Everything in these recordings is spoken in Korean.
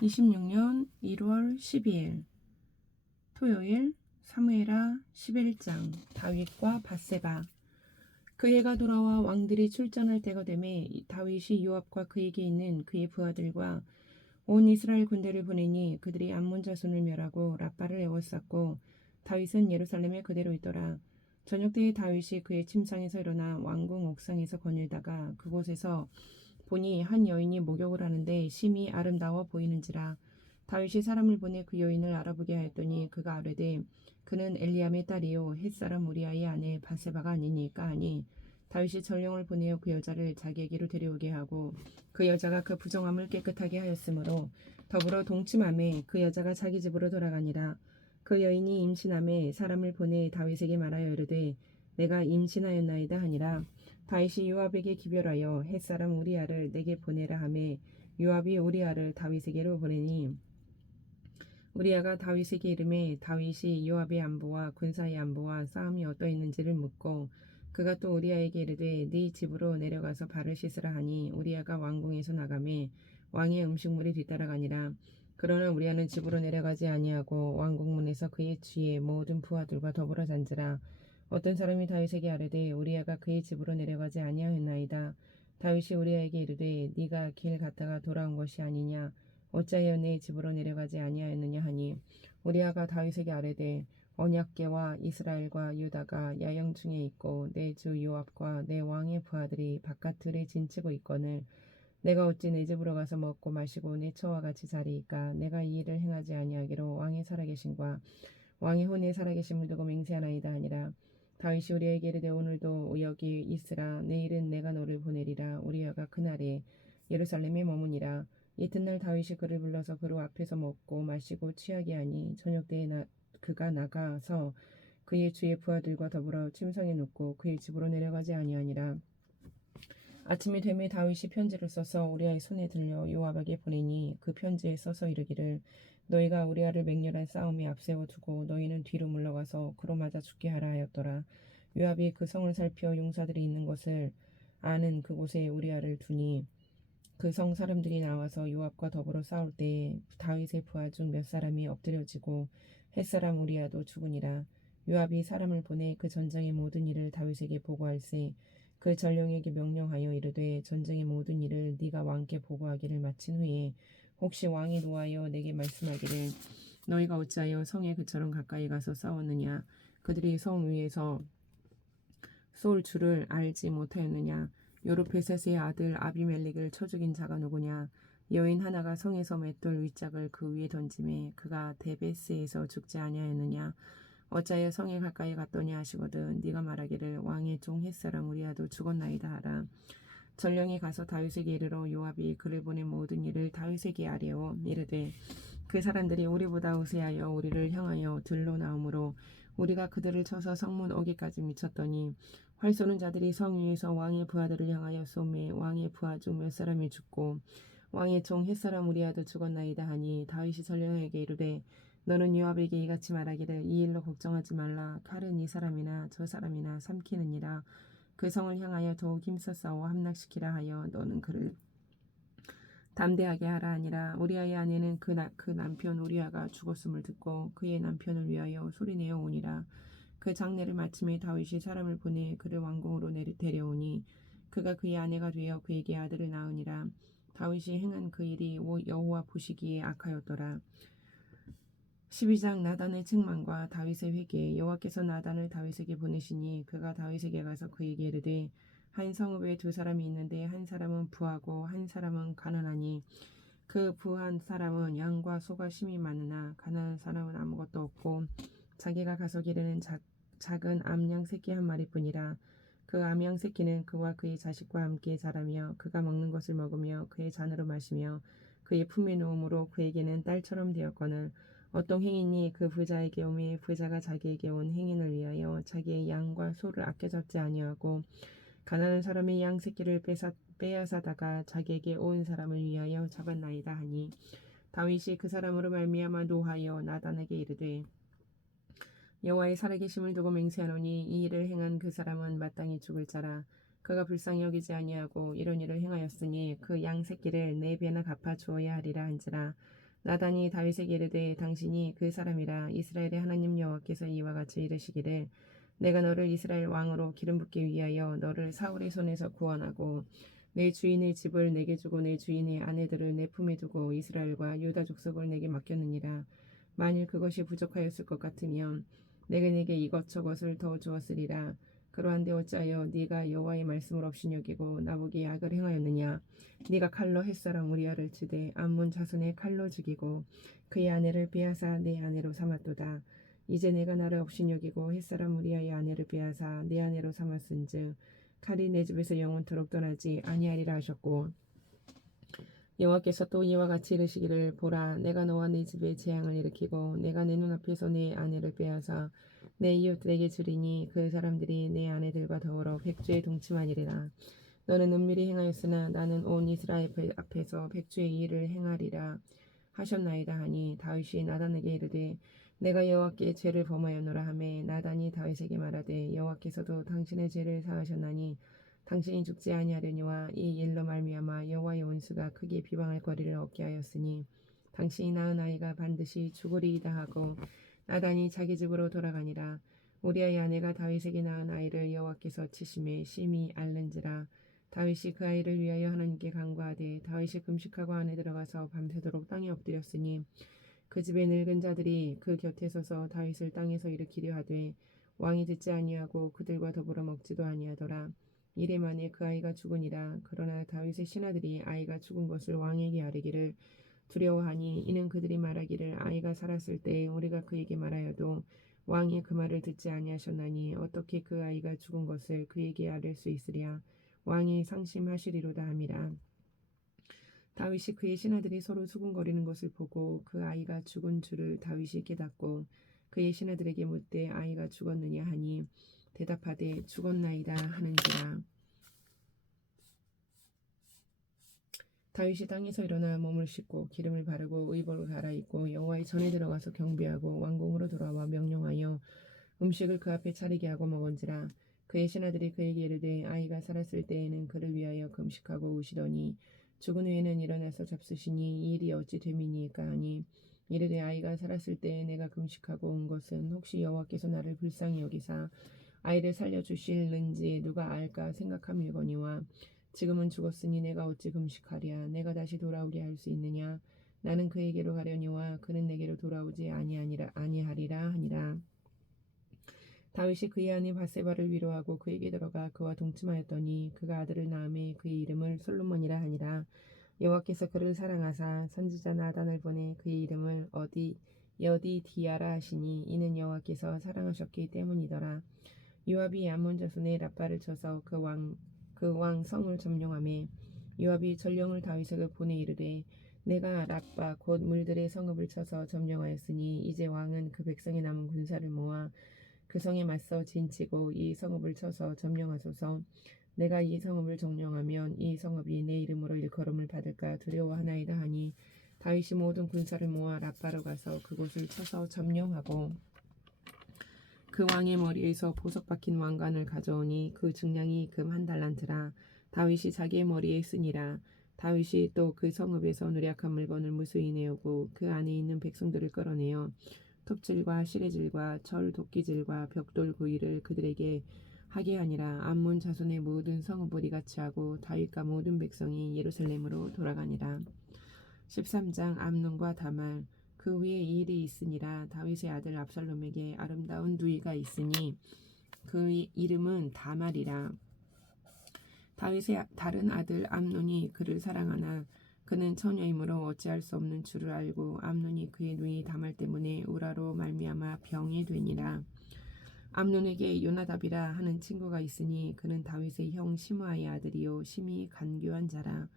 26년 1월 12일 토요일 사무엘하 11장 다윗과 밧세바. 그 해가 돌아와 왕들이 출전할 때가 되매 다윗이 요압과 그에게 있는 그의 부하들과 온 이스라엘 군대를 보내니 그들이 암몬 자손을 멸하고 라빠를 에워쌌고 다윗은 예루살렘에 그대로 있더라. 저녁 때에 다윗이 그의 침상에서 일어나 왕궁 옥상에서 거닐다가 그곳에서 보니 한 여인이 목욕을 하는데 심히 아름다워 보이는지라. 다윗이 사람을 보내 그 여인을 알아보게 하였더니 그가 아뢰되 그는 엘리암의 딸이요 햇사람 우리아의 아내 밧세바가 아니니까 하니 다윗이 전령을 보내어 그 여자를 자기에게로 데려오게 하고 그 여자가 그 부정함을 깨끗하게 하였으므로 더불어 동침함에 그 여자가 자기 집으로 돌아가니라. 그 여인이 임신함에 사람을 보내 다윗에게 말하여 이르되 내가 임신하였나이다 하니라. 다윗이 요압에게 기별하여 햇사람 우리아를 내게 보내라 하매 요압이 우리아를 다윗에게로 보내니 우리아가 다윗에게 이르매 다윗이 요압의 안보와 군사의 안보와 싸움이 어떠했는지를 묻고 그가 또 우리아에게 이르되 네 집으로 내려가서 발을 씻으라 하니 우리아가 왕궁에서 나가매 왕의 음식물이 뒤따라가니라. 그러나 우리아는 집으로 내려가지 아니하고 왕궁문에서 그의 뒤에 모든 부하들과 더불어 잔지라. 어떤 사람이 다윗에게 아뢰되 우리아가 그의 집으로 내려가지 아니하였나이다. 다윗이 우리아에게 이르되 네가 길 갔다가 돌아온 것이 아니냐 어찌하여 내 집으로 내려가지 아니하였느냐 하니 우리아가 다윗에게 아뢰되 언약궤와 이스라엘과 유다가 야영 중에 있고 내 주 요압과 내 왕의 부하들이 바깥들에 진치고 있거늘 내가 어찌 내 집으로 가서 먹고 마시고 내 처와 같이 자리이까. 내가 이 일을 행하지 아니하기로 왕의 살아계심과 왕의 혼의 살아계심을 두고 맹세하나이다 하니라. 다윗이 우리에게 이르되 오늘도 여기 있으라. 내일은 내가 너를 보내리라. 우리아가 그날에 예루살렘에 머무니라. 이튿날 다윗이 그를 불러서 그로 앞에서 먹고 마시고 취하게 하니 저녁 때에 그가 나가서 그의 주의 부하들과 더불어 침상에 눕고 그의 집으로 내려가지 아니하니라. 아침이 되매 다윗이 편지를 써서 우리아의 손에 들려 요압에게 보내니 그 편지에 써서 이르기를 너희가 우리아를 맹렬한 싸움에 앞세워 두고 너희는 뒤로 물러가서 그로 맞아 죽게 하라 하였더라. 요압이 그 성을 살펴 용사들이 있는 것을 아는 그곳에 우리아를 두니 그 성 사람들이 나와서 요압과 더불어 싸울 때에 다윗의 부하 중 몇 사람이 엎드려지고 햇사람 우리아도 죽으니라. 요압이 사람을 보내 그 전쟁의 모든 일을 다윗에게 보고할세 그 전령에게 명령하여 이르되 전쟁의 모든 일을 네가 왕께 보고하기를 마친 후에 혹시 왕이 노하여 내게 말씀하기를 너희가 어찌하여 성에 그처럼 가까이 가서 싸웠느냐 그들이 성 위에서 쏠 줄을 알지 못하였느냐 요르페셋의 아들 아비멜렉을 쳐 죽인 자가 누구냐 여인 하나가 성에서 맷돌 윗짝을 그 위에 던짐에 그가 데베스에서 죽지 아니하였느냐 어찌하여 성에 가까이 갔더냐 하시거든 네가 말하기를 왕의 종 햇사람 우리아도 죽었나이다 하라. 전령이 가서 다윗에게 이르러 요압이 그를 보낸 모든 일을 다윗에게 아뢰어 이르되 그 사람들이 우리보다 우세하여 우리를 향하여 들로 나오므로 우리가 그들을 쳐서 성문 오기까지 미쳤더니 활 쏘는 자들이 성 위에서 왕의 부하들을 향하여 쏘매 왕의 부하 중 몇 사람이 죽고 왕의 종 햇사람 우리아도 죽었나이다 하니 다윗이 전령에게 이르되 너는 요압에게 이같이 말하기를 이 일로 걱정하지 말라. 칼은 이 사람이나 저 사람이나 삼키느니라. 그 성을 향하여 더욱 힘써 싸워 함락시키라 하여 너는 그를 담대하게 하라 하니라. 우리아의 아내는 그 남편 우리아가 죽었음을 듣고 그의 남편을 위하여 소리내어 오니라. 그 장례를 마침에 다윗이 사람을 보내 그를 왕궁으로 데려오니 그가 그의 아내가 되어 그에게 아들을 낳으니라. 다윗이 행한 그 일이 여호와 보시기에 악하였더라. 12장 나단의 책망과 다윗의 회개. 여호와께서 나단을 다윗에게 보내시니 그가 다윗에게 가서 그에게 이르되 한 성읍에 두 사람이 있는데 한 사람은 부하고 한 사람은 가난하니 그 부한 사람은 양과 소가 심히 많으나 가난한 사람은 아무것도 없고 자기가 가서 기르는 작은 암양 새끼 한 마리뿐이라. 그 암양 새끼는 그와 그의 자식과 함께 자라며 그가 먹는 것을 먹으며 그의 잔으로 마시며 그의 품에 놓음으로 그에게는 딸처럼 되었거늘 어떤 행인이 그 부자에게 오매 부자가 자기에게 온 행인을 위하여 자기의 양과 소를 아껴 잡지 아니하고 가난한 사람의 양 새끼를 빼앗아다가 자기에게 온 사람을 위하여 잡았나이다 하니 다윗이 그 사람으로 말미암아 노하여 나단에게 이르되 여호와의 살아계심을 두고 맹세하노니 이 일을 행한 그 사람은 마땅히 죽을 자라. 그가 불쌍히 여기지 아니하고 이런 일을 행하였으니 그 양 새끼를 네 배나 갚아 주어야 하리라 한지라. 나단이 다윗에게 이르되 당신이 그 사람이라. 이스라엘의 하나님 여호와께서 이와 같이 이르시기를 내가 너를 이스라엘 왕으로 기름 붓기 위하여 너를 사울의 손에서 구원하고 내 주인의 집을 내게 주고 내 주인의 아내들을 내 품에 두고 이스라엘과 유다 족속을 내게 맡겼느니라. 만일 그것이 부족하였을 것 같으면 내가 네게 이것저것을 더 주었으리라. 그러한데 어찌하여 네가 여호와의 말씀을 없이 여기고 나보기에 악을 행하였느냐. 네가 칼로 햇사람 우리아를 치되 암몬 자손의 칼로 죽이고 그의 아내를 빼앗아 내 아내로 삼았도다. 이제 내가 나를 없이 여기고 햇사람 우리아의 아내를 빼앗아 내 아내로 삼았은즉 칼이 내 집에서 영원토록 떠나지 아니하리라 하셨고 여호와께서 또 이와 같이 이르시기를 보라 내가 너와 네 집에 재앙을 일으키고 내가 내 눈앞에서 내 아내를 빼앗아 내 이웃들에게 주리니 그 사람들이 내 아내들과 더불어 백주에 동침하니라. 너는 은밀히 행하였으나 나는 온 이스라엘 앞에서 백주의 일을 행하리라 하셨나이다 하니 다윗이 나단에게 이르되 내가 여호와께 죄를 범하였노라 하매 나단이 다윗에게 말하되 여호와께서도 당신의 죄를 사하셨나니 당신이 죽지 아니하려니와 이 일로 말미암아 여호와의 온수가 크게 비방할 거리를 얻게 하였으니 당신이 낳은 아이가 반드시 죽으리이다 하고 나단이 자기 집으로 돌아가니라. 우리아의 아내가 다윗에게 낳은 아이를 여호와께서 치심에 심히 앓는지라. 다윗이 그 아이를 위하여 하나님께 간구하되 다윗이 금식하고 안에 들어가서 밤새도록 땅에 엎드렸으니 그 집의 늙은 자들이 그 곁에 서서 다윗을 땅에서 일으키려 하되 왕이 듣지 아니하고 그들과 더불어 먹지도 아니하더라. 이래 만에 그 아이가 죽으니라. 그러나 다윗의 신하들이 아이가 죽은 것을 왕에게 아뢰기를 두려워하니 이는 그들이 말하기를 아이가 살았을 때 우리가 그에게 말하여도 왕이 그 말을 듣지 아니하셨나니 어떻게 그 아이가 죽은 것을 그에게 아뢰 수 있으랴. 왕이 상심하시리로다 함이라. 다윗이 그의 신하들이 서로 수군거리는 것을 보고 그 아이가 죽은 줄을 다윗이 깨닫고 그의 신하들에게 묻되 아이가 죽었느냐 하니 대답하되 죽었나이다 하는지라. 다윗이 땅에서 일어나 몸을 씻고 기름을 바르고 의복을 갈아입고 여호와의 전에 들어가서 경배하고 왕궁으로 돌아와 명령하여 음식을 그 앞에 차리게 하고 먹은지라. 그의 신하들이 그에게 이르되 아이가 살았을 때에는 그를 위하여 금식하고 우시더니 죽은 후에는 일어나서 잡수시니 이 일이 어찌 됨이니까 하니 이르되 아이가 살았을 때에 내가 금식하고 온 것은 혹시 여호와께서 나를 불쌍히 여기사 아이를 살려주실는지 누가 알까 생각함이거니와 지금은 죽었으니 내가 어찌 금식하랴. 내가 다시 돌아오게 할 수 있느냐. 나는 그에게로 가려니와 그는 내게로 돌아오지 아니하리라 하니라. 다윗이 그의 아내 바세바를 위로하고 그에게 들어가 그와 동침하였더니 그가 아들을 낳음에 그의 이름을 솔로몬이라 하니라. 여호와께서 그를 사랑하사 선지자 나단을 보내 그의 이름을 여디디아라 하시니 이는 여호와께서 사랑하셨기 때문이더라. 요압이 암몬 자손의 라빠를 쳐서 그 왕 성을 점령하매 요압이 전령을 다윗에게 보내 이르되 내가 라빠 곧 물들의 성읍을 쳐서 점령하였으니 이제 왕은 그 백성의 남은 군사를 모아 그 성에 맞서 진치고 이 성읍을 쳐서 점령하소서. 내가 이 성읍을 점령하면 이 성읍이 내 이름으로 일컬음을 받을까 두려워하나이다 하니 다윗이 모든 군사를 모아 라빠로 가서 그곳을 쳐서 점령하고 그 왕의 머리에서 보석 박힌 왕관을 가져오니 그 증량이 금 1달란트라. 다윗이 자기의 머리에 쓰니라. 다윗이 또 그 성읍에서 누략한 물건을 무수히 내오고 그 안에 있는 백성들을 끌어내어 톱질과 시래질과 철 도끼질과 벽돌 구이를 그들에게 하게 하니라. 암몬 자손의 모든 성읍을 이같이 하고 다윗과 모든 백성이 예루살렘으로 돌아가니라. 13장 암논과 다말. 그 위에 이 일이 있으니라. 다윗의 아들 압살롬에게 아름다운 누이가 있으니 그 이름은 다말이라. 다윗의 다른 아들 암논이 그를 사랑하나 그는 처녀이므로 어찌할 수 없는 줄을 알고 암논이 그의 누이 다말 때문에 우라로 말미암아 병이 되니라. 암논에게 요나답이라 하는 친구가 있으니 그는 다윗의 형 시므아의 아들이요 심히 간교한 자라.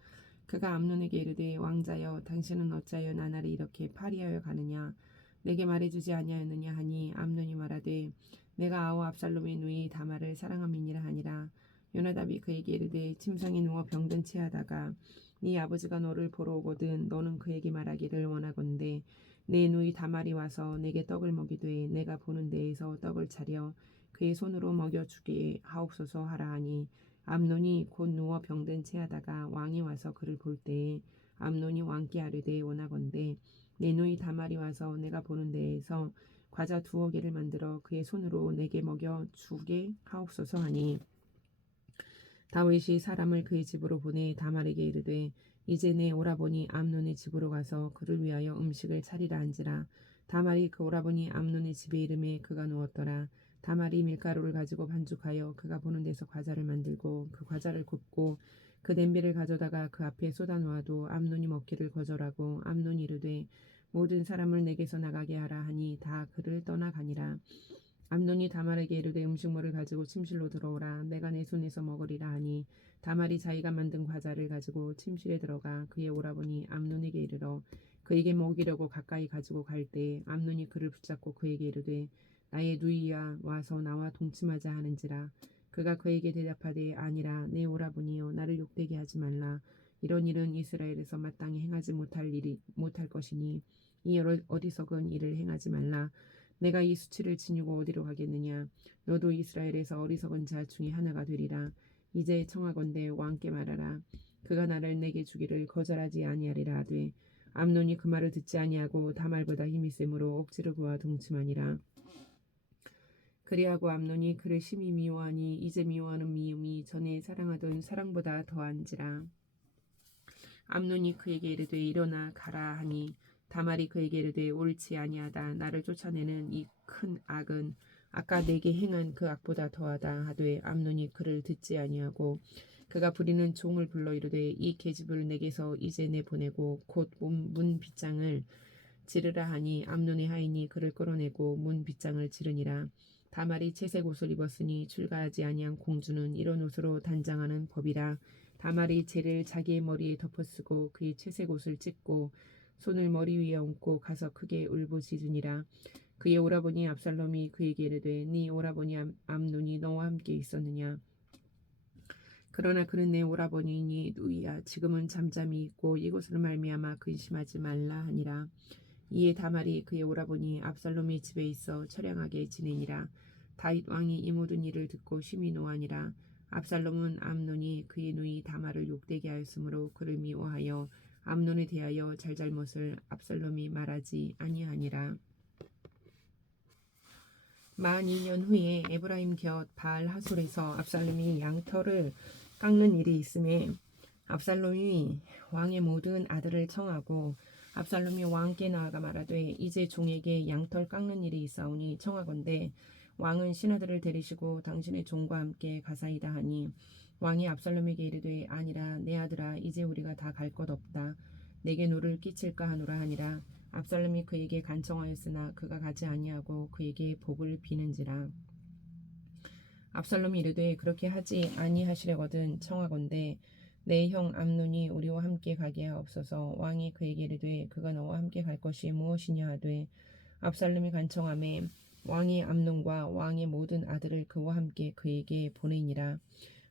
그가 암논에게 이르되 왕자여 당신은 어찌하여 나날이 이렇게 파리하여 가느냐. 내게 말해주지 아니하였느냐 하니 암논이 말하되 내가 아우 압살롬의 누이 다말을 사랑함이니라 하니라. 요나답이 그에게 이르되 침상에 누워 병든 체하다가 네 아버지가 너를 보러 오거든 너는 그에게 말하기를 원하건대 내 누이 다말이 와서 내게 떡을 먹이되 내가 보는 데에서 떡을 차려 그의 손으로 먹여주게 하옵소서 하라 하니 암논이 곧 누워 병든 체하다가 왕이 와서 그를 볼 때에 암논이 왕께 아뢰되 원하건대 내 누이 다말이 와서 내가 보는 데에서 과자 2개를 만들어 그의 손으로 내게 먹여 주게 하옵소서 하니 다윗이 사람을 그의 집으로 보내 다말에게 이르되 이제 내 오라버니 암논의 집으로 가서 그를 위하여 음식을 차리라 한지라. 다말이 그 오라버니 암논의 집에 이름에 그가 누웠더라. 다말이 밀가루를 가지고 반죽하여 그가 보는 데서 과자를 만들고 그 과자를 굽고 그 냄비를 가져다가 그 앞에 쏟아 놓아도 암논이 먹기를 거절하고 암논이 이르되 모든 사람을 내게서 나가게 하라 하니 다 그를 떠나가니라. 암논이 다말에게 이르되 음식물을 가지고 침실로 들어오라. 내가 내 손에서 먹으리라 하니 다말이 자기가 만든 과자를 가지고 침실에 들어가 그의 오라버니 암논에게 이르러 그에게 먹이려고 가까이 가지고 갈 때 암논이 그를 붙잡고 그에게 이르되 나의 누이야 와서 나와 동침하자 하는지라. 그가 그에게 대답하되 아니라 내 오라버니여 나를 욕되게 하지 말라. 이런 일은 이스라엘에서 마땅히 행하지 못할 것이니 이 어리석은 일을 행하지 말라. 내가 이 수치를 지니고 어디로 가겠느냐. 너도 이스라엘에서 어리석은 자 중에 하나가 되리라. 이제 청하건대 왕께 말하라. 그가 나를 내게 주기를 거절하지 아니하리라 하되 암논이 그 말을 듣지 아니하고 다말보다 힘이 세므로 억지로 그와 동침하니라. 그리하고 암논이 그를 심히 미워하니 이제 미워하는 미움이 전에 사랑하던 사랑보다 더한지라. 암논이 그에게 이르되 일어나 가라 하니 다말이 그에게 이르되 옳지 아니하다. 나를 쫓아내는 이 큰 악은 아까 내게 행한 그 악보다 더하다 하되 암논이 그를 듣지 아니하고 그가 부리는 종을 불러 이르되 이 계집을 내게서 이제 내보내고 곧 문 빗장을 지르라 하니 암논의 하인이 그를 끌어내고 문 빗장을 지르니라. 다말이 채색 옷을 입었으니 출가하지 아니한 공주는 이런 옷으로 단장하는 법이라. 다말이 재를 자기의 머리에 덮어쓰고 그의 채색 옷을 찢고 손을 머리 위에 얹고 가서 크게 울부짖으니라. 그의 오라버니 압살롬이 그에게 이르되 네 오라버니 암논이 너와 함께 있었느냐. 그러나 그는 내 오라버니니 누이야. 지금은 잠잠히 있고 이것으로 말미암아 근심하지 말라 하니라. 이에 다말이 그의 오라버니 압살롬의 집에 있어 처량하게 지내니라. 다윗 왕이 이 모든 일을 듣고 심히 노하니라. 압살롬은 암논이 그의 누이 다말을 욕되게 하였으므로 그를 미워하여 암논에 대하여 잘잘못을 압살롬이 말하지 아니하니라. 42년 후에 에브라임 곁 바알 하솔에서 압살롬이 양털을 깎는 일이 있음에 압살롬이 왕의 모든 아들을 청하고 압살롬이 왕께 나아가 말하되 이제 종에게 양털 깎는 일이 있사오니 청하건대 왕은 신하들을 데리시고 당신의 종과 함께 가사이다 하니 왕이 압살롬에게 이르되 아니라 내 아들아 이제 우리가 다 갈 것 없다. 내게 노를 끼칠까 하노라 하니라. 압살롬이 그에게 간청하였으나 그가 가지 아니하고 그에게 복을 비는지라. 압살롬이 이르되 그렇게 하지 아니하시려거든 청하건대 내 형 암논이 우리와 함께 가게 하옵소서. 왕이 그에게 이르되 그가 너와 함께 갈 것이 무엇이냐 하되 압살롬이 간청하매 왕이 암논과 왕의 모든 아들을 그와 함께 그에게 보내니라.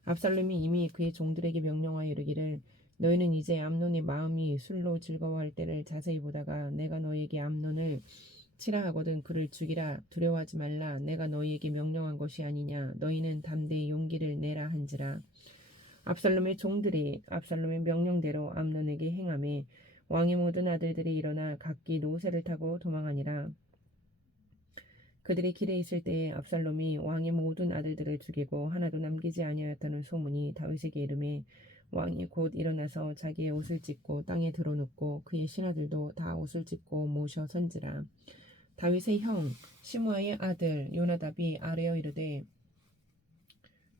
압살롬이 이미 그의 종들에게 명령하여 이르기를 너희는 이제 암논의 마음이 술로 즐거워할 때를 자세히 보다가 내가 너희에게 암논을 치라 하거든 그를 죽이라. 두려워하지 말라. 내가 너희에게 명령한 것이 아니냐. 너희는 담대히 용기를 내라 한지라. 압살롬의 종들이 압살롬의 명령대로 암논에게 행하매 왕의 모든 아들들이 일어나 각기 노새를 타고 도망하니라. 그들이 길에 있을 때에 압살롬이 왕의 모든 아들들을 죽이고 하나도 남기지 아니하였다는 소문이 다윗에게 이르매 왕이 곧 일어나서 자기의 옷을 찢고 땅에 드러눕고 그의 신하들도 다 옷을 찢고 모셔 선지라. 다윗의 형 시므아의 아들 요나답이 아뢰어 이르되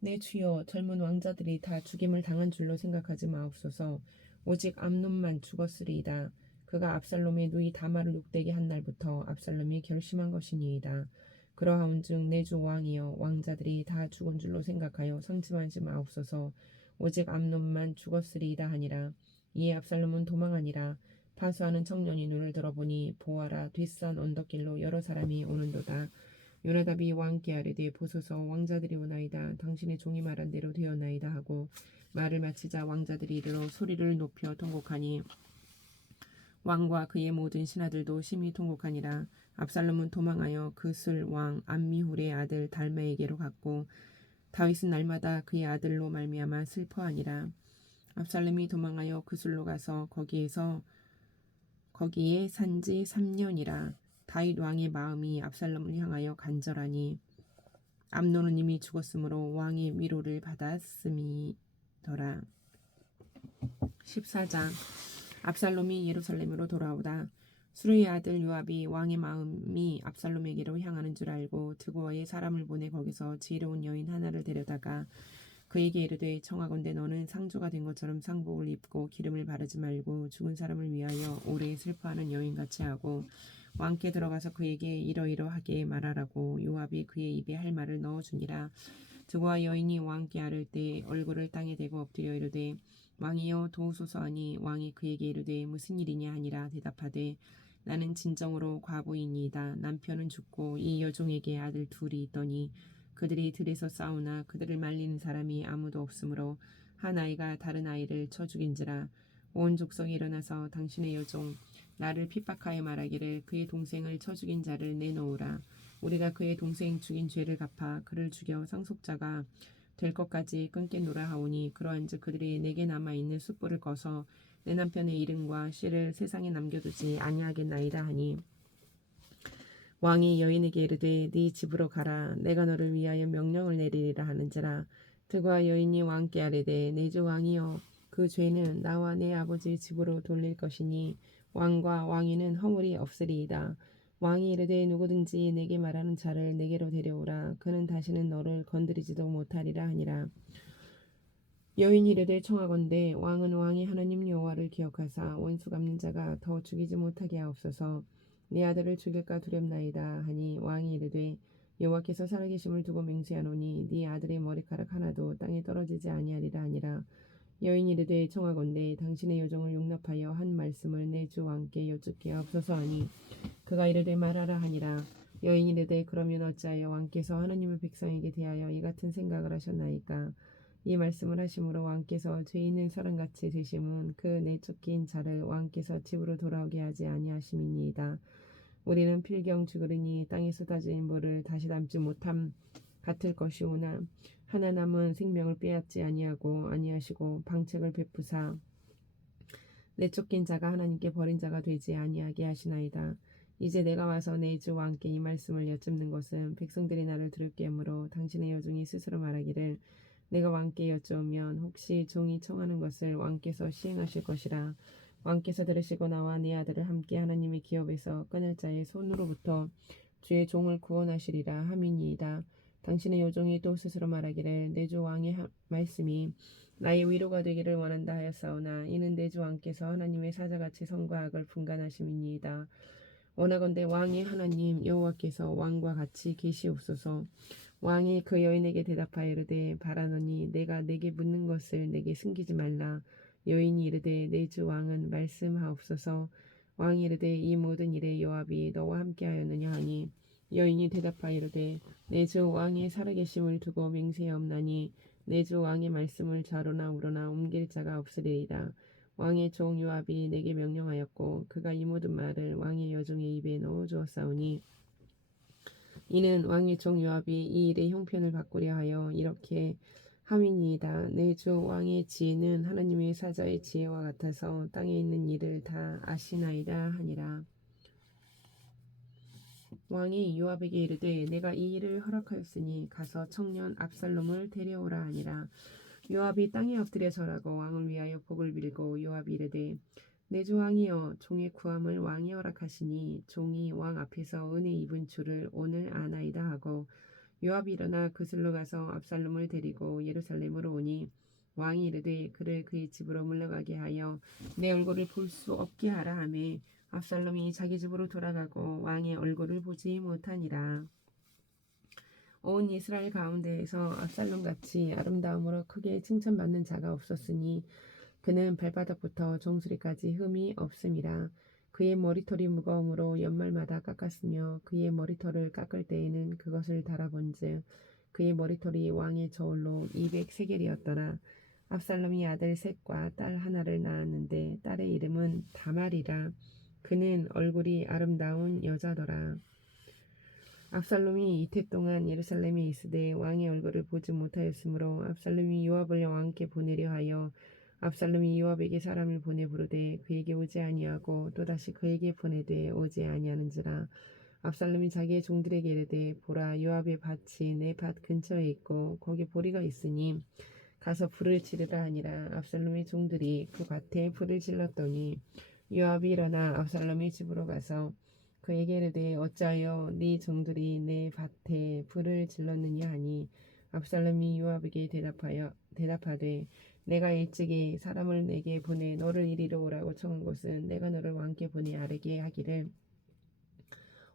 내 주여 젊은 왕자들이 다 죽임을 당한 줄로 생각하지 마옵소서. 오직 암논만 죽었으리이다. 그가 압살롬의 누이 다말을 욕되게 한 날부터 압살롬이 결심한 것이니이다. 그러하온즉 내 주 왕이여 왕자들이 다 죽은 줄로 생각하여 성심하지 마옵소서. 오직 암논만 죽었으리이다 하니라. 이에 압살롬은 도망하니라. 파수하는 청년이 눈을 들어보니 보아라 뒷산 언덕길로 여러 사람이 오는도다. 요나답이 왕께 아뢰되 보소서 왕자들이 오나이다. 당신의 종이 말한 대로 되었나이다 하고 말을 마치자 왕자들이 이르러 소리를 높여 통곡하니 왕과 그의 모든 신하들도 심히 통곡하니라. 압살롬은 도망하여 그술 왕 암미훌의 아들 달메에게로 갔고 다윗은 날마다 그의 아들로 말미암아 슬퍼하니라. 압살롬이 도망하여 그술로 가서 거기에 산지 3년이라. 다윗 왕의 마음이 압살롬을 향하여 간절하니 암논은 이미 죽었으므로 왕의 위로를 받았음이더라. 14장. 압살롬이 예루살렘으로 돌아오다 수르의 아들 요압이 왕의 마음이 압살롬에게로 향하는 줄 알고 드고아의 사람을 보내 거기서 지혜로운 여인 하나를 데려다가 그에게 이르되 청하건대 너는 상조가 된 것처럼 상복을 입고 기름을 바르지 말고 죽은 사람을 위하여 오래 슬퍼하는 여인같이 하고 왕께 들어가서 그에게 이러이러하게 말하라고 요압이 그의 입에 할 말을 넣어주니라. 드고아 여인이 왕께 아를 때 얼굴을 땅에 대고 엎드려 이르되 왕이여 도우소서 하니 왕이 그에게 이르되 무슨 일이냐 하니라. 대답하되 나는 진정으로 과부이니이다. 남편은 죽고 이 여종에게 아들 둘이 있더니 그들이 들에서 싸우나 그들을 말리는 사람이 아무도 없으므로 한 아이가 다른 아이를 쳐 죽인지라. 온 족속이 일어나서 당신의 여종 나를 핍박하여 말하기를 그의 동생을 쳐 죽인 자를 내놓으라. 우리가 그의 동생 죽인 죄를 갚아 그를 죽여 상속자가 될 것까지 끊겠노라 하오니 그러한즉 그들이 내게 남아있는 숯불을 꺼서 내 남편의 이름과 씨를 세상에 남겨두지 아니하겠나이다 하니 왕이 여인에게 이르되 네 집으로 가라. 내가 너를 위하여 명령을 내리리라 하는지라. 드고아 여인이 왕께 아뢰되 내 주 왕이여 그 죄는 나와 내 아버지 집으로 돌릴 것이니 왕과 왕위는 허물이 없으리이다. 왕이 이르되 누구든지 내게 말하는 자를 내게로 데려오라. 그는 다시는 너를 건드리지도 못하리라 하니라. 여인이 이르되 청하건대 왕은 왕의 하나님 여호와를 기억하사 원수 갚는 자가 더 죽이지 못하게 하옵소서. 네 아들을 죽일까 두렵나이다 하니 왕이 이르되 여호와께서 살아계심을 두고 맹세하노니 네 아들의 머리카락 하나도 땅에 떨어지지 아니하리라 하니라. 여인이 이르되 청하건대 당신의 여종을 용납하여 한 말씀을 내 주 왕께 여쭙게 하옵소서 하니 그가 이르되 말하라 하니라. 여인이 이르되 그러면 어찌하여 왕께서 하나님의 백성에게 대하여 이 같은 생각을 하셨나이까. 이 말씀을 하심으로 왕께서 죄 있는 사람같이 되심은 그 내쫓긴 자를 왕께서 집으로 돌아오게 하지 아니하심이니이다. 우리는 필경 죽으리니 땅에 쏟아진 물을 다시 담지 못함 같을 것이오나 하나 남은 생명을 빼앗지 아니하시고 방책을 베푸사 내쫓긴 자가 하나님께 버린 자가 되지 아니하게 하시나이다. 이제 내가 와서 내 주 왕께 이 말씀을 여쭙는 것은 백성들이 나를 두렵게 하므로 당신의 여종이 스스로 말하기를 내가 왕께 여쭈면 혹시 종이 청하는 것을 왕께서 시행하실 것이라. 왕께서 들으시고 나와 내 아들을 함께 하나님의 기업에서 끊을 자의 손으로부터 주의 종을 구원하시리라 함이니이다. 당신의 여종이 또 스스로 말하기를 내 주 왕의 말씀이 나의 위로가 되기를 원한다 하였사오나 이는 내 주 왕께서 하나님의 사자같이 선과 악을 분간하심이니이다. 원하건대 왕의 하나님 여호와께서 왕과 같이 계시옵소서. 왕이 그 여인에게 대답하여 이르되 바라노니 내가 내게 묻는 것을 내게 숨기지 말라. 여인이 이르되 내 주 왕은 말씀하옵소서. 왕이 이르되 이 모든 일에 요압이 너와 함께하였느냐 하니 여인이 대답하여 이르되 내 주 왕의 살아계심을 두고 맹세하옵나니 내 주 왕의 말씀을 좌로나 우로나 옮길 자가 없으리이다. 왕의 종 요압이 내게 명령하였고 그가 이 모든 말을 왕의 여종의 입에 넣어 주었사오니 이는 왕의 종 요압이 이 일의 형편을 바꾸려 하여 이렇게 함이니이다. 내 주 왕의 지혜는 하나님의 사자의 지혜와 같아서 땅에 있는 일을 다 아시나이다 하니라. 왕이 요압에게 이르되 내가 이 일을 허락하였으니 가서 청년 압살롬을 데려오라 하니라. 요압이 땅에 엎드려 절하고 왕을 위하여 복을 빌고 요압이 이르되 내 주 왕이여 종의 구함을 왕이 허락하시니 종이 왕 앞에서 은혜 입은 줄을 오늘 아나이다 하고 요압이 일어나 그슬로 가서 압살롬을 데리고 예루살렘으로 오니 왕이 이르되 그를 그의 집으로 물러가게 하여 내 얼굴을 볼 수 없게 하라 하매 압살롬이 자기 집으로 돌아가고 왕의 얼굴을 보지 못하니라. 온 이스라엘 가운데에서 압살롬같이 아름다움으로 크게 칭찬받는 자가 없었으니 그는 발바닥부터 정수리까지 흠이 없음이라. 그의 머리털이 무거움으로 연말마다 깎았으며 그의 머리털을 깎을 때에는 그것을 달아본즉 그의 머리털이 왕의 저울로 200세겔이었더라. 압살롬이 아들 셋과 딸 하나를 낳았는데 딸의 이름은 다말이라. 그는 얼굴이 아름다운 여자더라. 압살롬이 이태 동안 예루살렘에 있으되 왕의 얼굴을 보지 못하였으므로 압살롬이 요압을 왕께 보내려 하여 압살롬이 요압에게 사람을 보내 부르되 그에게 오지 아니하고 또다시 그에게 보내되 오지 아니하는지라. 압살롬이 자기의 종들에게 이르되 보라, 요압의 밭이 내 밭 근처에 있고 거기 보리가 있으니 가서 불을 지르라 하니라. 압살롬의 종들이 그 밭에 불을 질렀더니 요압이 일어나 압살롬의 집으로 가서 그에게 이르되 어찌하여 네 종들이 내 밭에 불을 질렀느냐 하니, 압살롬이 요압에게 대답하되 내가 일찍이 사람을 내게 보내 너를 이리로 오라고 청한 것은 내가 너를 왕께 보내 아뢰게 하기를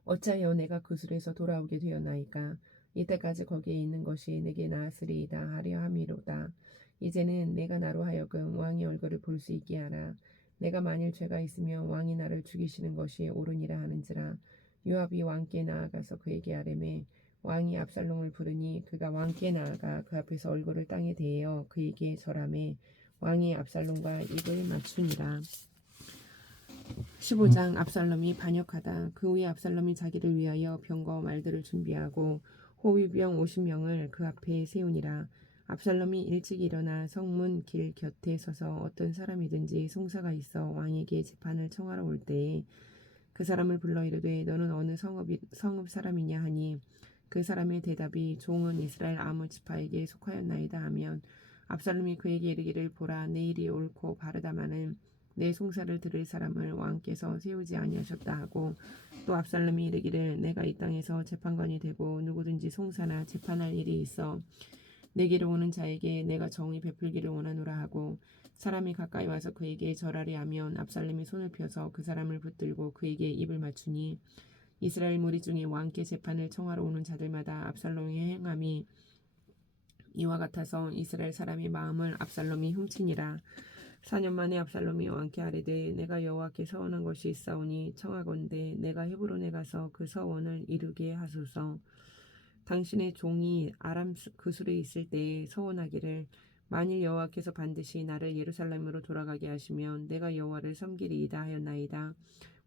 어찌하여 내가 그술에서 돌아오게 되었나이까. 이때까지 거기에 있는 것이 내게 나았으리이다 하려 함이로다. 이제는 내가 나로 하여금 왕의 얼굴을 볼 수 있게 하라. 내가 만일 죄가 있으면 왕이 나를 죽이시는 것이 옳으니라 하는지라. 요압이 왕께 나아가서 그에게 아뢰매 왕이 압살롬을 부르니 그가 왕께 나아가 그 앞에서 얼굴을 땅에 대어 그에게 절하매 왕이 압살롬과 입을 맞추니라. 15장. 압살롬이 반역하다. 그 후에 압살롬이 자기를 위하여 병거 말들을 준비하고 호위병 50명을 그 앞에 세우니라. 압살롬이 일찍 일어나 성문 길 곁에 서서 어떤 사람이든지 송사가 있어 왕에게 재판을 청하러 올 때에 그 사람을 불러 이르되 너는 어느 성읍 사람이냐 하니, 그 사람의 대답이 종은 이스라엘 아무 지파에게 속하였나이다 하면, 압살롬이 그에게 이르기를 보라, 내 일이 옳고 바르다마는 내 송사를 들을 사람을 왕께서 세우지 아니하셨다 하고, 또 압살롬이 이르기를 내가 이 땅에서 재판관이 되고 누구든지 송사나 재판할 일이 있어 내게로 오는 자에게 내가 정의 베풀기를 원하노라 하고, 사람이 가까이 와서 그에게 절하려 하면 압살롬이 손을 펴서 그 사람을 붙들고 그에게 입을 맞추니, 이스라엘 무리 중에 왕께 재판을 청하러 오는 자들마다 압살롬의 행함이 이와 같아서 이스라엘 사람의 마음을 압살롬이 훔치니라. 4년 만에 압살롬이 왕께 아뢰되 내가 여호와께 서원한 것이 있사오니 청하건대 내가 헤브론에 가서 그 서원을 이루게 하소서. 당신의 종이 아람 그술에 있을 때에 서원하기를 만일 여호와께서 반드시 나를 예루살렘으로 돌아가게 하시면 내가 여호와를 섬기리이다 하였나이다.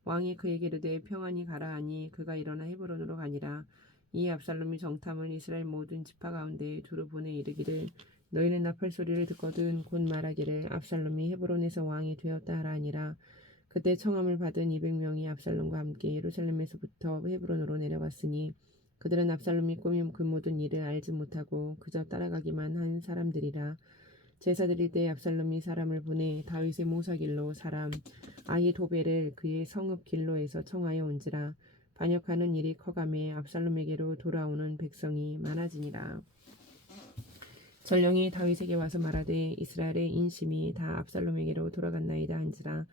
왕이 그에게 이르되 평안히 가라 하니 그가 일어나 헤브론으로 가니라. 이에 압살롬이 정탐을 이스라엘 모든 지파 가운데 두루 보내 이르기를 너희는 나팔 소리를 듣거든 곧 말하기를 압살롬이 헤브론에서 왕이 되었다 하라 하니라. 그때 청함을 받은 200명이 압살롬과 함께 예루살렘에서부터 헤브론으로 내려갔으니 그들은 압살롬이 꾸민 그 모든 일을 알지 못하고 그저 따라가기만 한 사람들이라. 제사 드릴 때 압살롬이 사람을 보내 다윗의 모사길로 사람 아히도벨을 그의 성읍 길로에서 청하여 온지라. 반역하는 일이 커가매 압살롬에게로 돌아오는 백성이 많아지니라. 전령이 다윗에게 와서 말하되 이스라엘의 인심이 다 압살롬에게로 돌아갔나이다 한지라.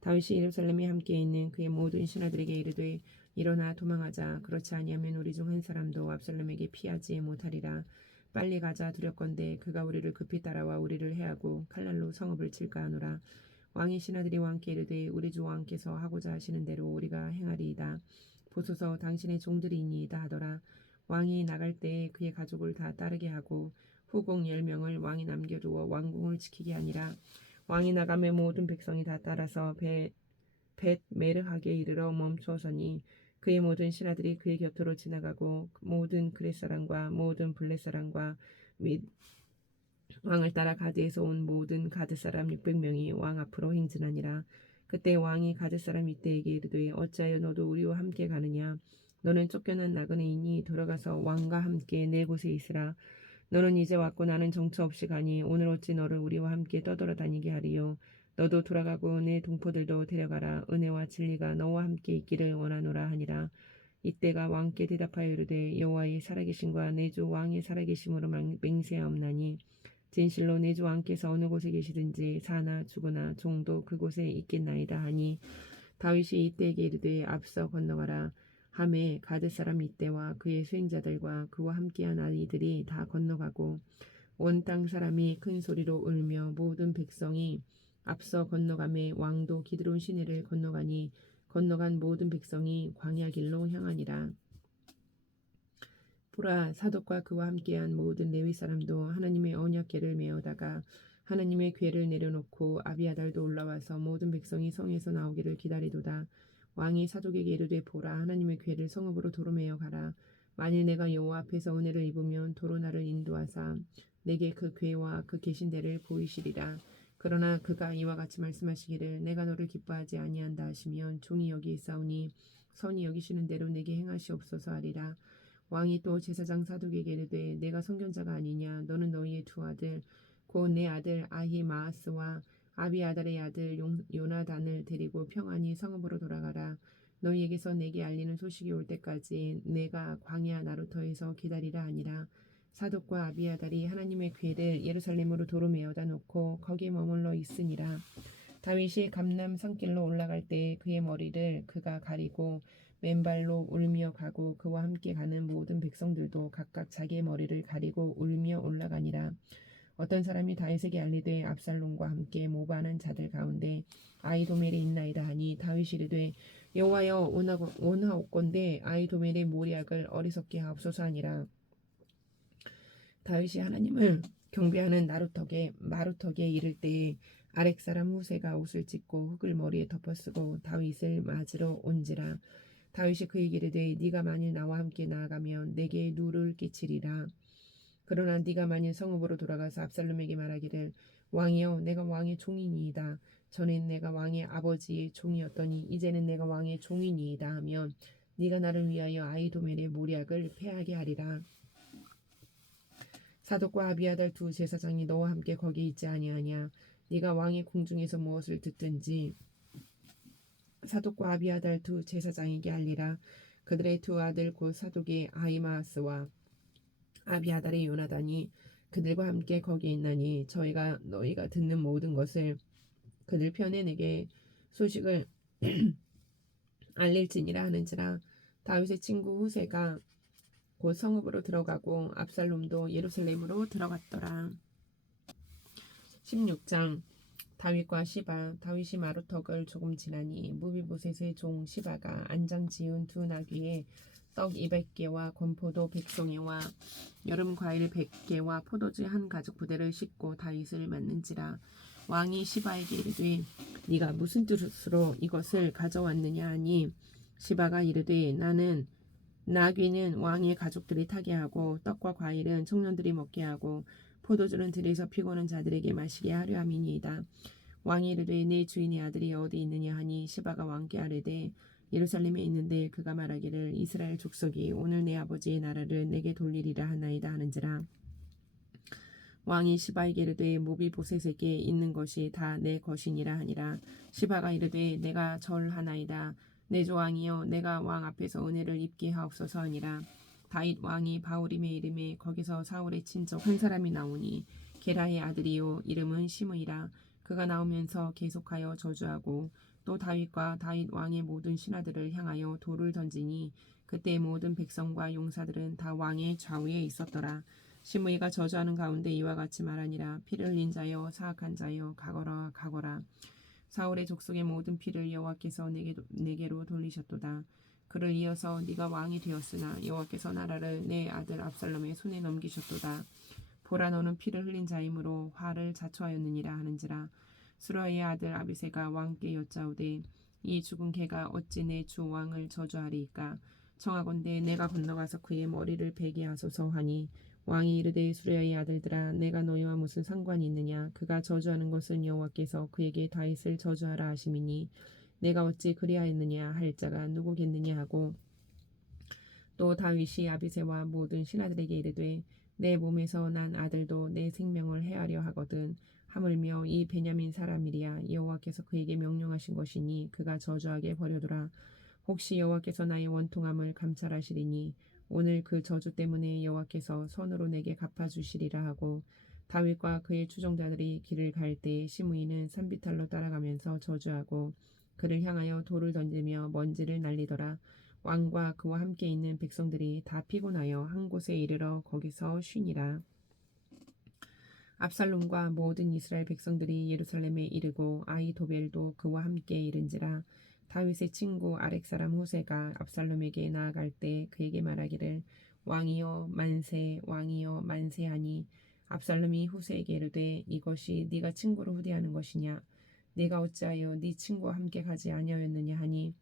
다윗이 예루살렘에 함께 있는 그의 모든 신하들에게 이르되 일어나 도망하자. 그렇지 아니하면 우리 중 한 사람도 압살롬에게 피하지 못하리라. 빨리 가자. 두렵건대 그가 우리를 급히 따라와 우리를 해하고 칼날로 성읍을 칠까 하노라. 왕의 신하들이 왕께 이르되 우리 주 왕께서 하고자 하시는 대로 우리가 행하리이다. 보소서, 당신의 종들이니이다 하더라. 왕이 나갈 때에 그의 가족을 다 따르게 하고 후궁 10명을 왕이 남겨두어 왕궁을 지키게 하니라. 왕이 나가매 모든 백성이 다 따라서 벳 메르하게 이르러 멈추어서니 그의 모든 신하들이 그의 곁으로 지나가고 모든 그렛 사람과 모든 블렛 사람과 및 왕을 따라 가드에서 온 모든 가드 사람 600명이 왕 앞으로 행진하니라. 그때 왕이 가드 사람 이때에게 이르되 어찌하여 너도 우리와 함께 가느냐. 너는 쫓겨난 나그네이니 돌아가서 왕과 함께 내 곳에 있으라. 너는 이제 왔고 나는 정처 없이 가니 오늘 어찌 너를 우리와 함께 떠돌아다니게 하리요. 너도 돌아가고 내 동포들도 데려가라. 은혜와 진리가 너와 함께 있기를 원하노라 하니라. 이때가 왕께 대답하여 이르되 여호와의 살아계심과 내 주 왕의 살아계심으로 맹세하옵나니 진실로 내 주 왕께서 어느 곳에 계시든지 사나 죽으나 종도 그곳에 있겠나이다 하니, 다윗이 이때에게 이르되 앞서 건너가라 하매 가드 사람 이때와 그의 수행자들과 그와 함께한 아이들이 다 건너가고 온 땅 사람이 큰 소리로 울며 모든 백성이 앞서 건너가매 왕도 기드론 시내를 건너가니 건너간 모든 백성이 광야 길로 향하니라. 보라, 사독과 그와 함께한 모든 레위 사람도 하나님의 언약궤를 메어다가 하나님의 궤를 내려놓고 아비아달도 올라와서 모든 백성이 성에서 나오기를 기다리도다. 왕이 사독에게 이르되 보라, 하나님의 궤를 성읍으로 도로 메어 가라. 만일 내가 여호와 앞에서 은혜를 입으면 도로 나를 인도하사 내게 그 궤와 그 계신 데를 보이시리라. 그러나 그가 이와 같이 말씀하시기를 내가 너를 기뻐하지 아니한다 하시면 종이 여기 있사오니 선이 여기시는 대로 내게 행하시옵소서 하리라. 왕이 또 제사장 사독에게 이르되 내가 선견자가 아니냐 너는 너희의 두 아들 곧 내 아들 아히마아스와 아비아달의 아들 요나단을 데리고 평안히 성읍으로 돌아가라. 너희에게서 내게 알리는 소식이 올 때까지 내가 광야 나루터에서 기다리라 하니라. 사독과 아비아달이 하나님의 궤를 예루살렘으로 도로 메어다 놓고 거기에 머물러 있으니라. 다윗이 감람 산길로 올라갈 때 그의 머리를 그가 가리고 맨발로 울며 가고 그와 함께 가는 모든 백성들도 각각 자기의 머리를 가리고 울며 올라가니라. 어떤 사람이 다윗에게 알리되 압살롬과 함께 모반한 자들 가운데 아히도멜이 있나이다 하니 다윗이 이르되 여호와여 원하옵건대 아히도멜의 모략을 어리석게 하옵소서 하니라. 다윗이 하나님을 경배하는 마루턱에 이를 때에 아렉 사람 후세가 옷을 찢고 흙을 머리에 덮어쓰고 다윗을 맞으러 온지라. 다윗이 그에게 이르되 네가 만일 나와 함께 나아가면 내게 누를 끼치리라. 그러나 네가 만일 성읍으로 돌아가서 압살롬에게 말하기를 왕이여 내가 왕의 종이니이다. 전엔 내가 왕의 아버지의 종이었더니 이제는 내가 왕의 종이니이다 하면 네가 나를 위하여 아히도멜의 모략을 패하게 하리라. 사독과 아비아달 두 제사장이 너와 함께 거기 있지 아니하냐. 네가 왕의 궁중에서 무엇을 듣든지 사독과 아비아달 두 제사장에게 알리라. 그들의 두 아들 곧 사독의 아히마아스와 아비아달의 요나단이 그들과 함께 거기에 있나니 너희가 듣는 모든 것을 그들 편에 내게 소식을 알릴지니라 하는지라. 다윗의 친구 후세가 곧 성읍으로 들어가고 압살롬도 예루살렘으로 들어갔더라. 16장 다윗과 시바. 다윗이 마루턱을 조금 지나니 무비보셋의 종 시바가 안장 지은 두 나귀에 떡 200개와 건포도 100송이와 여름 과일 100개와 포도주 한 가죽 부대를 싣고 다윗을 맞는지라. 왕이 시바에게 이르되 네가 무슨 뜻으로 이것을 가져왔느냐 하니 시바가 이르되 나귀는 왕의 가족들이 타게 하고 떡과 과일은 청년들이 먹게 하고 포도주는 들에서 피고는 자들에게 마시게 하려 함이니이다. 왕이 이르되 내 주인의 아들이 어디 있느냐 하니 시바가 왕께 아뢰되 예루살렘에 있는데 그가 말하기를 이스라엘 족속이 오늘 내 아버지의 나라를 내게 돌리리라 하나이다 하는지라. 왕이 시바에게 이르되 모비보셋에게 있는 것이 다 내 것이니라 하니라. 시바가 이르되 내가 절하나이다. 내 조왕이여 내가 왕 앞에서 은혜를 입게 하옵소서 하니라. 다윗 왕이 바울임의 이름에 거기서 사울의 친족 한 사람이 나오니 게라의 아들이요 이름은 시므이라. 그가 나오면서 계속하여 저주하고 또 다윗과 다윗 왕의 모든 신하들을 향하여 돌을 던지니 그때 모든 백성과 용사들은 다 왕의 좌우에 있었더라. 시므이가 저주하는 가운데 이와 같이 말하니라. 피를 흘린 자여 사악한 자여 가거라. 사울의 족속의 모든 피를 여호와께서 내게로 돌리셨도다. 그를 이어서 네가 왕이 되었으나 여호와께서 나라를 내 아들 압살롬의 손에 넘기셨도다. 보라 너는 피를 흘린 자이므로 화를 자초하였느니라 하는지라. 수라의 아들 아비새가 왕께 여짜오되 이 죽은 개가 어찌 내 주 왕을 저주하리이까. 청하건대 내가 건너가서 그의 머리를 베게 하소서 하니 왕이 이르되 수레의 아들들아 내가 너희와 무슨 상관이 있느냐. 그가 저주하는 것은 여호와께서 그에게 다윗을 저주하라 하심이니 내가 어찌 그리하였느냐 할 자가 누구겠느냐 하고 또 다윗이 아비새와 모든 신하들에게 이르되 내 몸에서 난 아들도 내 생명을 해하려 하거든. 하물며 이 베냐민 사람이리야 여호와께서 그에게 명령하신 것이니 그가 저주하게 버려두라. 혹시 여호와께서 나의 원통함을 감찰하시리니 오늘 그 저주 때문에 여호와께서 손으로 내게 갚아주시리라 하고 다윗과 그의 추종자들이 길을 갈 때 시므이는 산비탈로 따라가면서 저주하고 그를 향하여 돌을 던지며 먼지를 날리더라. 왕과 그와 함께 있는 백성들이 다 피곤하여 한 곳에 이르러 거기서 쉬니라. 압살롬과 모든 이스라엘 백성들이 예루살렘에 이르고 아히도벨도 그와 함께 이른지라. 다윗의 친구 아렉 사람 후세가 압살롬에게 나아갈 때 그에게 말하기를 왕이여 만세 왕이여 만세하니 압살롬이 후세에게 이르되 이것이 네가 친구로 후대하는 것이냐. 네가 어찌하여 네 친구와 함께 가지 아니하였느냐 하니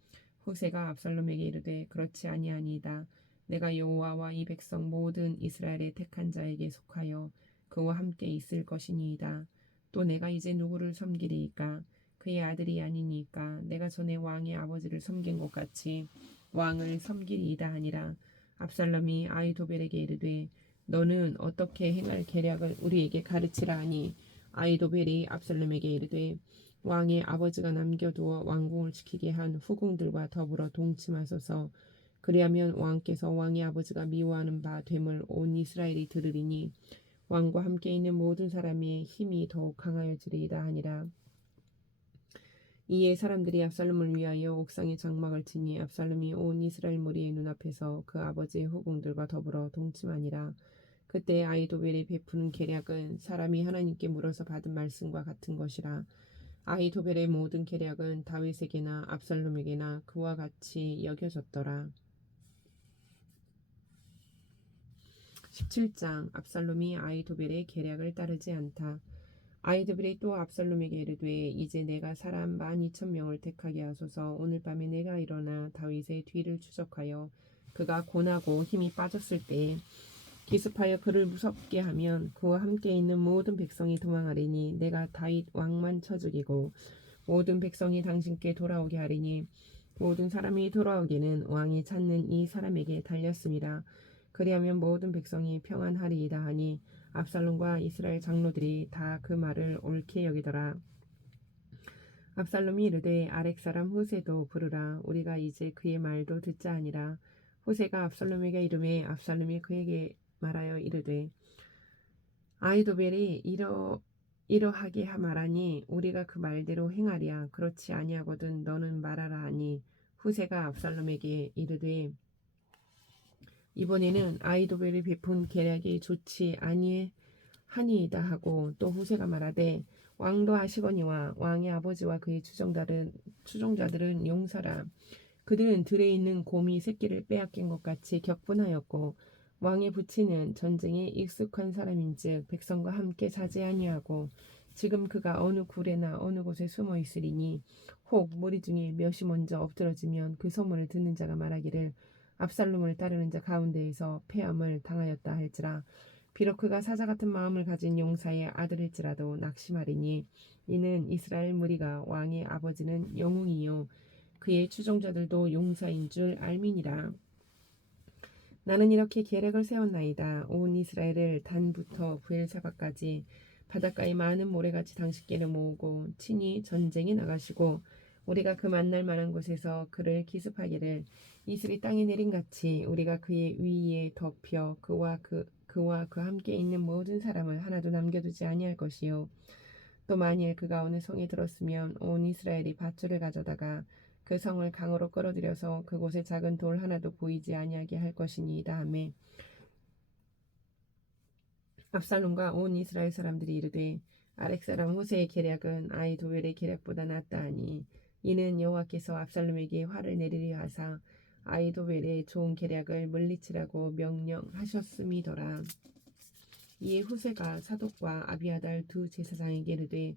후세가 압살롬에게 이르되 그렇지 아니하니이다. 내가 여호와와 이 백성 모든 이스라엘의 택한 자에게 속하여 그와 함께 있을 것이니이다. 또 내가 이제 누구를 섬기리이까? 그의 아들이 아니니까 내가 전에 왕의 아버지를 섬긴 것 같이 왕을 섬기리이다 하니라. 압살롬이 아이도벨에게 이르되 너는 어떻게 행할 계략을 우리에게 가르치라 하니 아이도벨이 압살롬에게 이르되 왕의 아버지가 남겨두어 왕궁을 지키게 한 후궁들과 더불어 동침하소서. 그리하면 왕께서 왕의 아버지가 미워하는 바 됨을 온 이스라엘이 들으리니 왕과 함께 있는 모든 사람의 힘이 더욱 강하여지리이다 하니라. 이에 사람들이 압살롬을 위하여 옥상에 장막을 치니 압살롬이 온 이스라엘 무리의 눈앞에서 그 아버지의 후궁들과 더불어 동침하니라. 그때 아이도벨이 베푸는 계략은 사람이 하나님께 물어서 받은 말씀과 같은 것이라. 아이도벨의 모든 계략은 다윗에게나 압살롬에게나 그와 같이 여겨졌더라. 17장 압살롬이 아이도벨의 계략을 따르지 않다. 아이도벨이 또 압살롬에게 이르되 이제 내가 사람 12,000명을 택하게 하소서. 오늘 밤에 내가 일어나 다윗의 뒤를 추적하여 그가 고나고 힘이 빠졌을 때에 기습하여 그를 무섭게 하면 그와 함께 있는 모든 백성이 도망하리니 내가 다윗 왕만 쳐 죽이고 모든 백성이 당신께 돌아오게 하리니 모든 사람이 돌아오기는 왕이 찾는 이 사람에게 달렸습니다. 그리하면 모든 백성이 평안하리이다 하니 압살롬과 이스라엘 장로들이 다 그 말을 옳게 여기더라. 압살롬이 이르되 아렉 사람 후세도 부르라. 우리가 이제 그의 말도 듣자 하니라. 후세가 압살롬에게 이르매 압살롬이 그에게 말하여 이르되 아이도벨이 이러하게 말하니 우리가 그 말대로 행하랴. 그렇지 아니하거든 너는 말하라 하니 후세가 압살롬에게 이르되 이번에는 아이도벨이 베푼 계략이 좋지 아니하니이다 하고 또 후세가 말하되 왕도 하시거니와 왕의 아버지와 그의 추종자들은 용사라. 그들은 들에 있는 곰이 새끼를 빼앗긴 것 같이 격분하였고 왕의 부친은 전쟁에 익숙한 사람인즉 백성과 함께 자지 아니하고 지금 그가 어느 굴에나 어느 곳에 숨어 있으리니 혹 무리 중에 몇이 먼저 엎드러지면 그 소문을 듣는 자가 말하기를 압살롬을 따르는 자 가운데에서 패함을 당하였다 할지라. 비록 그가 사자 같은 마음을 가진 용사의 아들일지라도 낙심하리니 이는 이스라엘 무리가 왕의 아버지는 영웅이요 그의 추종자들도 용사인 줄 알미니라. 나는 이렇게 계략을 세웠나이다. 온 이스라엘을 단부터 부엘사바까지 바닷가의 많은 모래같이 당신께를 모으고 친히 전쟁에 나가시고 우리가 그 만날 만한 곳에서 그를 기습하기를 이슬이 땅에 내린같이 우리가 그의 위에 덮여 그와 그 함께 있는 모든 사람을 하나도 남겨두지 아니할 것이요 또 만일 그가 어느 성에 들었으면 온 이스라엘이 밧줄을 가져다가 그 성을 강으로 끌어들여서 그곳에 작은 돌 하나도 보이지 아니하게 할 것이니이다 하매 압살롬과 온 이스라엘 사람들이 이르되 아렉 사람 후세의 계략은 아이도벨의 계략보다 낫다 하니 이는 여호와께서 압살롬에게 화를 내리려 하사 아이도벨의 좋은 계략을 물리치라고 명령하셨음이더라. 이에 후세가 사독과 아비아달 두 제사장에게 이르되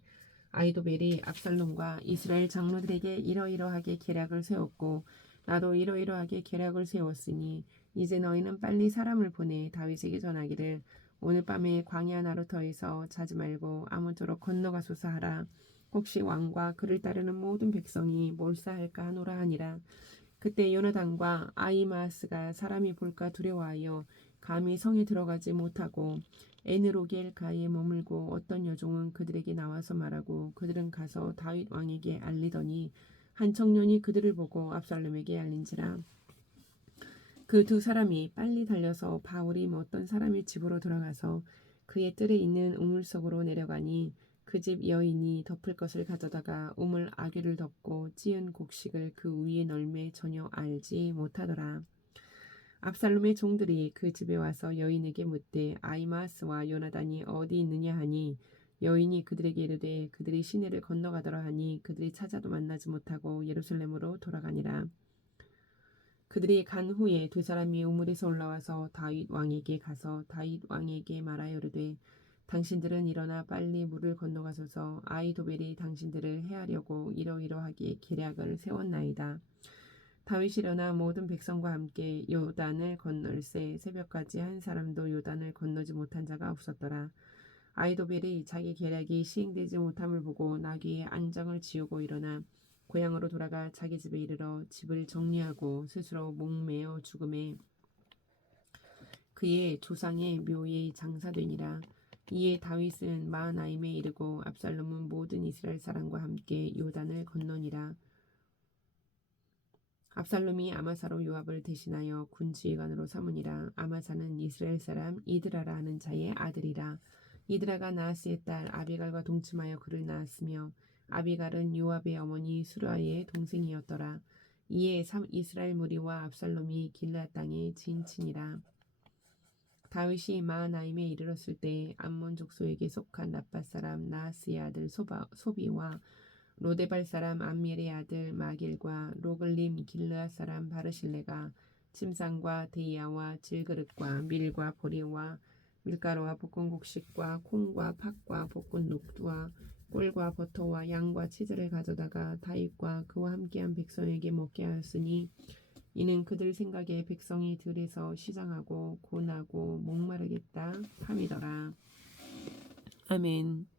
아이도벨이 압살롬과 이스라엘 장로들에게 이러이러하게 계략을 세웠고 나도 이러이러하게 계략을 세웠으니 이제 너희는 빨리 사람을 보내 다윗에게 전하기를 오늘 밤에 광야 나루터에서 자지 말고 아무쪼록 건너가소서 하라. 혹시 왕과 그를 따르는 모든 백성이 몰사할까 하노라 하니라. 그때 요나단과 아히마아스가 사람이 볼까 두려워하여 감히 성에 들어가지 못하고 에느로겔 가에 머물고 어떤 여종은 그들에게 나와서 말하고 그들은 가서 다윗 왕에게 알리더니 한 청년이 그들을 보고 압살롬에게 알린지라. 그 두 사람이 빨리 달려서 바울이 어떤 사람의 집으로 들어가서 그의 뜰에 있는 우물 속으로 내려가니 그 집 여인이 덮을 것을 가져다가 우물 아귀를 덮고 찌은 곡식을 그 위에 널매 전혀 알지 못하더라. 압살롬의 종들이 그 집에 와서 여인에게 묻되 아히마아스와 요나단이 어디 있느냐 하니 여인이 그들에게 이르되 그들이 시내를 건너가더라 하니 그들이 찾아도 만나지 못하고 예루살렘으로 돌아가니라. 그들이 간 후에 두 사람이 우물에서 올라와서 다윗 왕에게 가서 다윗 왕에게 말하여 이르되 당신들은 일어나 빨리 물을 건너가소서. 아이도벨이 당신들을 해하려고 이러이러하게 계략을 세웠나이다. 다윗이 일어나 모든 백성과 함께 요단을 건널새 새벽까지 한 사람도 요단을 건너지 못한 자가 없었더라. 아이도벨이 자기 계략이 시행되지 못함을 보고 나귀의 안장을 지우고 일어나 고향으로 돌아가 자기 집에 이르러 집을 정리하고 스스로 목매어 죽음에 그의 조상의 묘에 장사되니라. 이에 다윗은 마하나임에 이르고 압살롬은 모든 이스라엘 사람과 함께 요단을 건너니라. 압살롬이 아마사로 요압을 대신하여 군지휘관으로 삼으니라. 아마사는 이스라엘 사람 이드라라 하는 자의 아들이라. 이드라가 나하스의 딸 아비갈과 동침하여 그를 낳았으며 아비갈은 요압의 어머니 수라의 동생이었더라. 이에 이스라엘 무리와 압살롬이 길앗 땅에 진친이라. 다윗이 마하나임에 이르렀을 때 암몬 족속에게 속한 라밧 사람 나하스의 아들 소비와 로데발 사람 암미엘의 아들 마길과 로글림 길르앗 사람 바르실레가 침상과 데이아와 질그릇과 밀과 보리와 밀가루와 볶은 곡식과 콩과 팥과 볶은 녹두와 꿀과 버터와 양과 치즈를 가져다가 다윗과 그와 함께한 백성에게 먹게 하였으니 이는 그들 생각에 백성이 들에서 시장하고 고나고 목마르겠다 함이더라. 아멘.